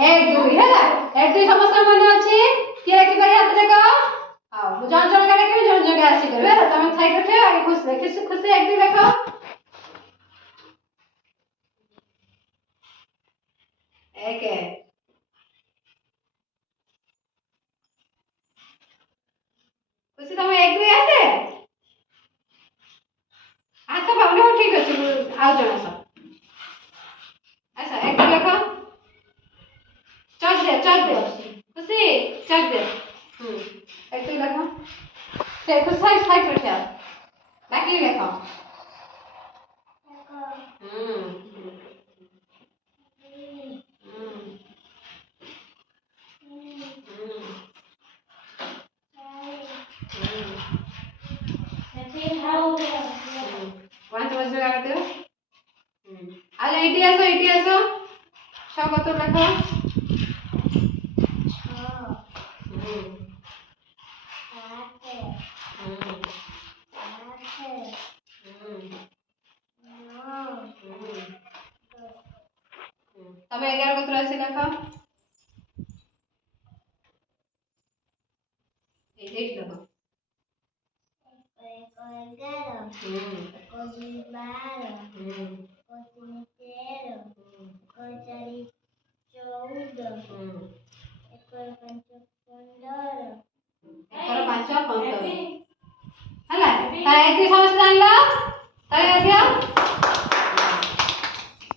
এক দুই হ্যাঁ এক দুই সমস্ত মনে আছে কি কি পারে হাত দেখো आओ জন জন করে কি জন জন আসি করবে তুমি সাইড উঠে আগে খুশি খুশি খুশি এক দুই লেখো এক খুশি তুমি এক দুই আছে আচ্ছা ভাবলে ঠিক আছে আও জন আসো আচ্ছা এক দুই লেখো चल दे खुशी चल दे एक तो लिखो से कुछ साइड साइड रखिया बाकी लिखो वन तो बज लगा दो आज इटी आसो सब कत लिखो તમે 11 કતરો আছে লেখো এই লেখো एक 11 एक 12 एक 13 एक 14 एक 15 एकरो 5 15 ହେଲା ତାହେଲେ ଏତିକି ସମସ୍ତେ ଜାଣିଲ ତାହେଲେ ଦେଖିଆ